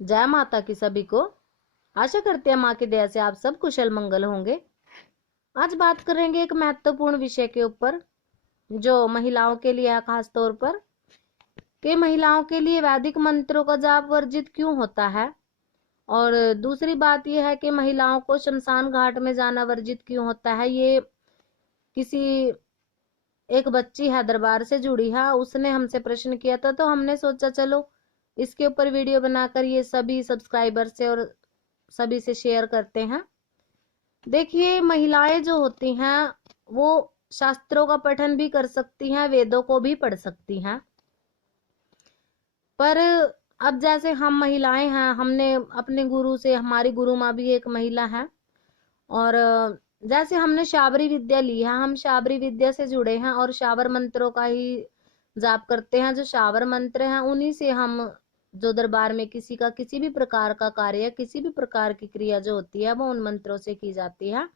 जय माता की सभी को। आशा करते हैं माँ की दया से आप सब कुशल मंगल होंगे। आज बात करेंगे एक महत्वपूर्ण विषय के ऊपर जो महिलाओं के लिए है, खास तौर पर कि महिलाओं के लिए वैदिक मंत्रों का जाप वर्जित क्यों होता है। और दूसरी बात यह है कि महिलाओं को शमशान घाट में जाना वर्जित क्यों होता है। ये किसी एक बच्ची हैदराबाद से जुड़ी है, उसने हमसे प्रश्न किया था, तो हमने सोचा चलो इसके ऊपर वीडियो बनाकर ये सभी सब्सक्राइबर से और सभी से शेयर करते हैं। देखिए, महिलाएं जो होती हैं वो शास्त्रों का पठन भी कर सकती हैं, वेदों को भी पढ़ सकती हैं, पर अब जैसे हम महिलाएं हैं, हमने अपने गुरु से, हमारी गुरु माँ भी एक महिला है, और जैसे हमने शाबरी विद्या ली है, हम शाबरी विद्या से जुड़े हैं और शाबर मंत्रों का ही जाप करते हैं। जो शाबर मंत्र हैं उन्हीं से हम, जो दरबार में किसी का किसी भी प्रकार का कार्य, किसी भी प्रकार की क्रिया जो होती है वो उन मंत्रों से की जाती है।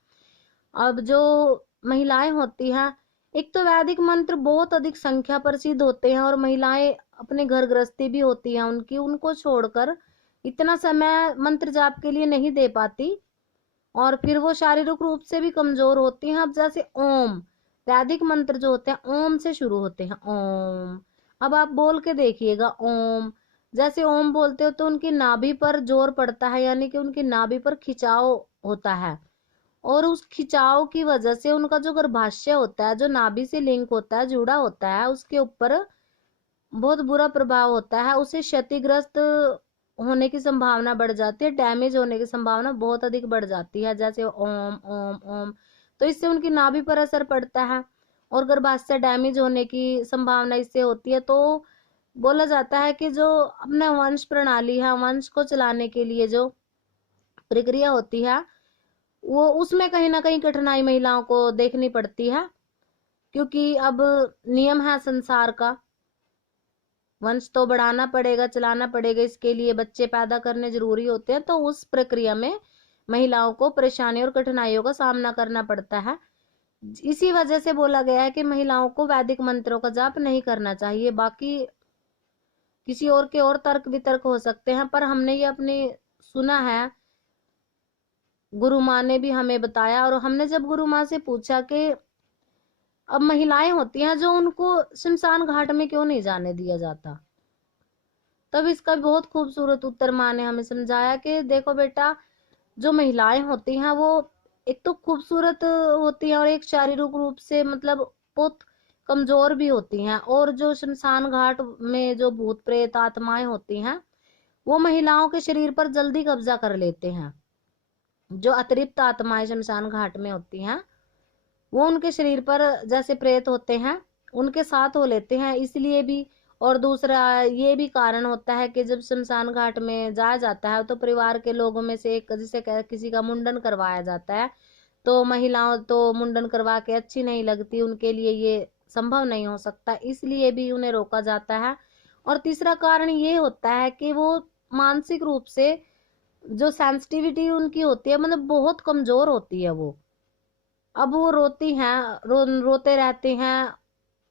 अब जो महिलाएं होती हैं, एक तो वैदिक मंत्र बहुत अधिक संख्या पर सिद्ध होते हैं और महिलाएं अपने घर गृहस्थी भी होती है उनकी, उनको छोड़कर इतना समय मंत्र जाप के लिए नहीं दे पाती और फिर वो शारीरिक रूप से भी कमजोर होती हैं। अब जैसे ओम, वैदिक मंत्र जो होते हैं ओम से शुरू होते हैं, ओम। अब आप बोल के देखिएगा, ओम। जैसे ओम बोलते हो तो उनकी नाभि पर जोर पड़ता है, यानी कि उनकी नाभि पर खिंचाव होता है, और उस खिंचाव की वजह से उनका जो गर्भाशय होता है, जो नाभि से लिंक होता है, जुड़ा होता है, उसके ऊपर बहुत बुरा प्रभाव होता है। उसे क्षतिग्रस्त होने की संभावना बढ़ जाती है, डैमेज होने की संभावना बहुत अधिक बढ़ जाती है। जैसे ओम ओम ओम, तो इससे उनकी नाभि पर असर पड़ता है और गर्भाशय डैमेज होने की संभावना इससे होती है। तो बोला जाता है कि जो अपना वंश प्रणाली है, वंश को चलाने के लिए जो प्रक्रिया होती है, वो उसमें कहीं ना कहीं कठिनाई महिलाओं को देखनी पड़ती है, क्योंकि अब नियम है संसार का, वंश तो बढ़ाना पड़ेगा, चलाना पड़ेगा, इसके लिए बच्चे पैदा करने जरूरी होते हैं। तो उस प्रक्रिया में महिलाओं को परेशानी और कठिनाइयों का सामना करना पड़ता है। इसी वजह से बोला गया है कि महिलाओं को वैदिक मंत्रों का जाप नहीं करना चाहिए। बाकी किसी और के और तर्क वितर्क हो सकते हैं, पर हमने ये अपनी सुना है, गुरु माँ ने भी हमें बताया। और हमने जब गुरु माँ से पूछा कि अब महिलाएं होती हैं जो उनको शमशान घाट में क्यों नहीं जाने दिया जाता, तब इसका बहुत खूबसूरत उत्तर माँ ने हमें समझाया कि देखो बेटा, जो महिलाएं होती हैं वो एक तो खूबसूरत होती हैं और एक शारीरिक रूप से मतलब बहुत कमजोर भी होती हैं। और जो शमशान घाट में जो भूत प्रेत आत्माएं होती हैं वो महिलाओं के शरीर पर जल्दी कब्जा कर लेते हैं। जो अतिरिक्त आत्माएं शमशान घाट में होती हैं वो उनके शरीर पर, जैसे प्रेत होते हैं, उनके साथ हो लेते हैं, इसलिए भी। और दूसरा ये भी कारण होता है कि जब शमशान घाट में जाया जाता है तो परिवार के लोगों में से एक, जिसे किसी का मुंडन करवाया जाता है, तो महिलाओं तो मुंडन करवा के अच्छी नहीं लगती, उनके लिए ये संभव नहीं हो सकता, इसलिए भी उन्हें रोका जाता है। और तीसरा कारण ये होता है कि वो मानसिक रूप से जो सेंसिटिविटी उनकी होती है, मतलब बहुत कमजोर होती है वो। अब वो रोती हैं, रोते रहते हैं,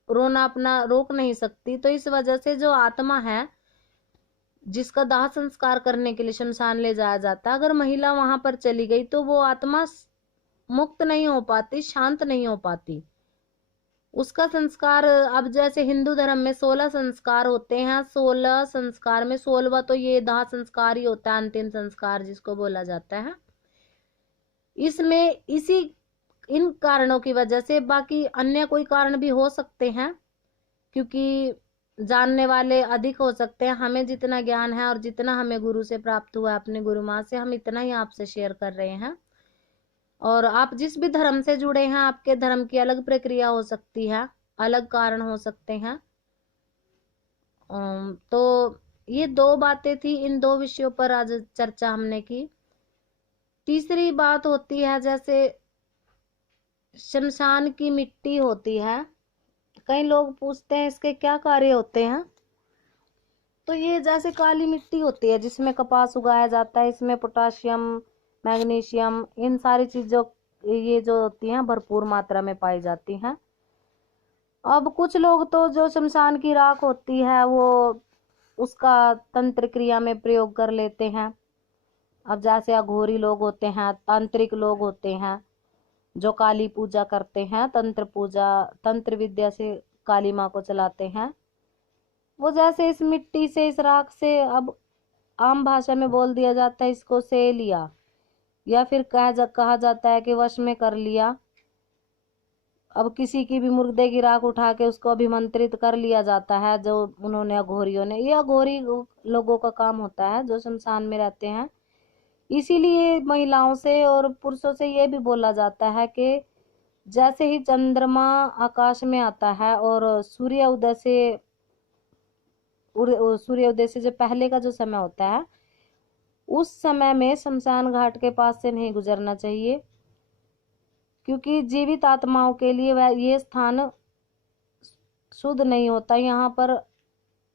रोना अपना रोक नहीं सकती, तो इस वजह से जो आत्मा है जिसका दाह संस्कार करने के लिए शमशान ले जाया जाता है, अगर महिला वहां पर चली गई तो वो आत्मा मुक्त नहीं हो पाती, शांत नहीं हो पाती। उसका संस्कार, अब जैसे हिंदू धर्म में 16 संस्कार होते हैं, 16 संस्कार में 16वां तो ये दाह संस्कार ही होता है, अंतिम संस्कार जिसको बोला जाता है। इसमें इसी इन कारणों की वजह से, बाकी अन्य कोई कारण भी हो सकते हैं, क्योंकि जानने वाले अधिक हो सकते हैं। हमें जितना ज्ञान है और जितना हमें गुरु से प्राप्त हुआ अपने गुरु माँ से, हम इतना ही आपसे शेयर कर रहे हैं। और आप जिस भी धर्म से जुड़े हैं, आपके धर्म की अलग प्रक्रिया हो सकती है, अलग कारण हो सकते हैं। तो ये दो बातें थी, इन दो विषयों पर आज चर्चा हमने की। तीसरी बात होती है, जैसे शमशान की मिट्टी होती है, कई लोग पूछते हैं इसके क्या कार्य होते हैं। तो ये जैसे काली मिट्टी होती है जिसमें कपास उगाया जाता है, इसमें पोटाशियम, मैग्नीशियम, इन सारी चीजों, ये जो होती हैं भरपूर मात्रा में पाई जाती हैं। अब कुछ लोग तो जो शमशान की राख होती है वो उसका तंत्र क्रिया में प्रयोग कर लेते हैं। अब जैसे अघोरी लोग होते हैं, तांत्रिक लोग होते हैं जो काली पूजा करते हैं, तंत्र पूजा, तंत्र विद्या से काली माँ को चलाते हैं, वो जैसे इस मिट्टी से, इस राख से, अब आम भाषा में बोल दिया जाता है इसको से लिया, या फिर कहा जाता है कि वश में कर लिया। अब किसी की भी मुर्दे की राख उठा के उसको अभिमंत्रित कर लिया जाता है, जो उन्होंने अघोरियों ने, ये अघोरी लोगों का काम होता है जो शमशान में रहते हैं। इसीलिए महिलाओं से और पुरुषों से ये भी बोला जाता है कि जैसे ही चंद्रमा आकाश में आता है और सूर्योदय से जो पहले का जो समय होता है, उस समय में शमशान घाट के पास से नहीं गुजरना चाहिए, क्योंकि जीवित आत्माओं के लिए वह ये स्थान शुद्ध नहीं होता। यहाँ पर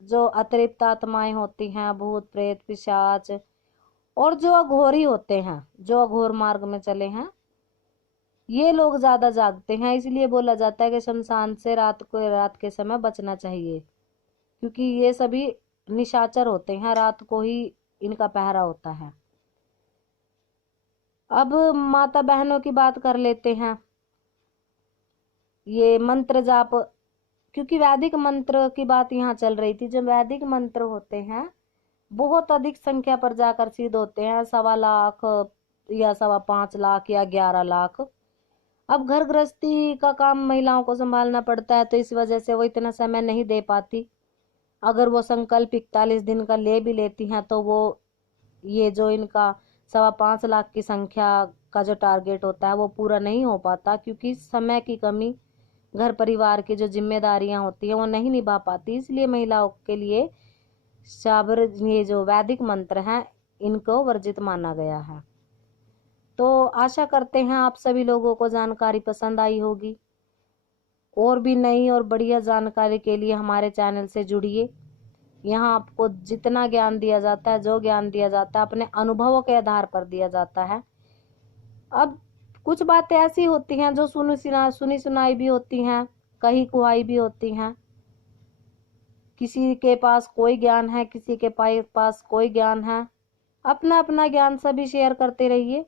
जो अतिरिक्त आत्माएं होती हैं, भूत प्रेत पिशाच, और जो अघोरी होते हैं, जो अघोर मार्ग में चले हैं, ये लोग ज्यादा जागते हैं। इसलिए बोला जाता है कि शमशान से रात के समय बचना चाहिए, क्योंकि ये सभी निशाचर होते हैं, रात को ही इनका पहरा होता है। अब माता बहनों की बात कर लेते हैं। ये मंत्र जाप, क्योंकि वैदिक मंत्र की बात यहाँ चल रही थी, जो वैदिक मंत्र होते हैं बहुत अधिक संख्या पर जाकर सिद्ध होते हैं, 1.25 लाख या 5.25 लाख या 11 लाख। अब घर गृहस्थी का काम महिलाओं को संभालना पड़ता है, तो इस वजह से वो इतना समय नहीं दे पाती। अगर वो संकल्प 41 दिन का ले भी लेती हैं, तो वो ये जो इनका 5.25 लाख की संख्या का जो टारगेट होता है वो पूरा नहीं हो पाता, क्योंकि समय की कमी, घर परिवार की जो जिम्मेदारियां होती हैं वो नहीं निभा पाती। इसलिए महिलाओं के लिए शाबर, ये जो वैदिक मंत्र हैं, इनको वर्जित माना गया है। तो आशा करते हैं आप सभी लोगों को जानकारी पसंद आई होगी। और भी नई और बढ़िया जानकारी के लिए हमारे चैनल से जुड़िए। यहाँ आपको जितना ज्ञान दिया जाता है, जो ज्ञान दिया जाता है, अपने अनुभवों के आधार पर दिया जाता है। अब कुछ बातें ऐसी होती हैं जो सुनी सुनाई भी होती हैं, कही कुहाई भी होती हैं। किसी के पास कोई ज्ञान है, किसी के पास कोई ज्ञान है। अपना अपना ज्ञान सभी शेयर करते रहिए।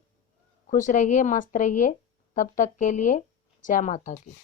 खुश रहिए, मस्त रहिए। तब तक के लिए जय माता की।